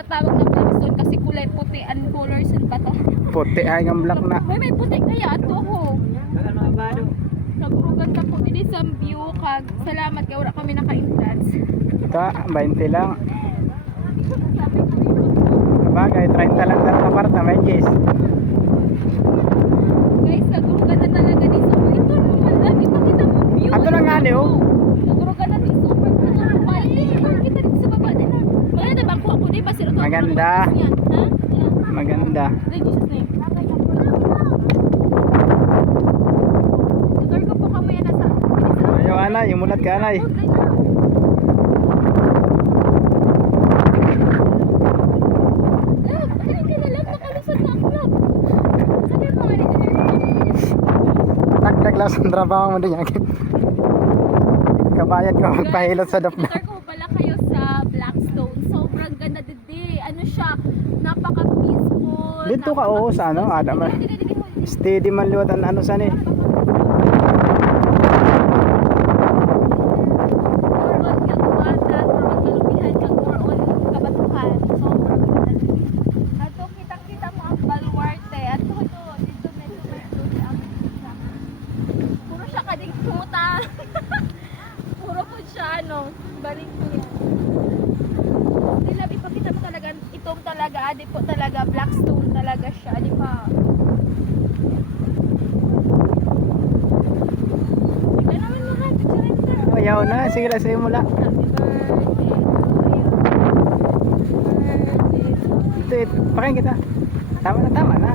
tinatawag na blackstone kasi kulay puti ang colors ba to? Puti ay ng black na. May puti kaya ato ho. Nagrugan ka po dili sa view kag salamat kay wala kami naka-entrance. Ito, 20 lang. Sabi ko dito. Sabagay, 30 lang dito na parta, may J's. Guys, nagrugan na talaga ni Super. Ito naman lang, ipakita mo view. Ato lang nga niyo. Nagrugan na ni Super. Kita dito sa baba din na. Maganda ba ako di ba sila? Maganda. Ha? Maganda. Ay, Jesus name. Tutor ko po kamo yan nasa. Ayaw anay, yung mulat ka anay. Takdak lang sa trabaho mo din yan. Kabayan ko magpahilot sa dapna. Tutor ko pala kayo sa Blackstone. Sobrang ganda didi. Ano siya, napaka-peaceful. Dito ka oo sa ano, Adam. Steady man liwat ang ano saan eh. Puro po siya, ano, balik ko yan. Hindi lang, ipakita mo talaga, itong talaga, di po talaga, blackstone talaga siya, di ba? Hindi naman lahat, picture. Ayaw na, sige lang sa'yo mula. Happy birthday to you. Birthday to you. Ito, pakain kita. Tama na, tama na.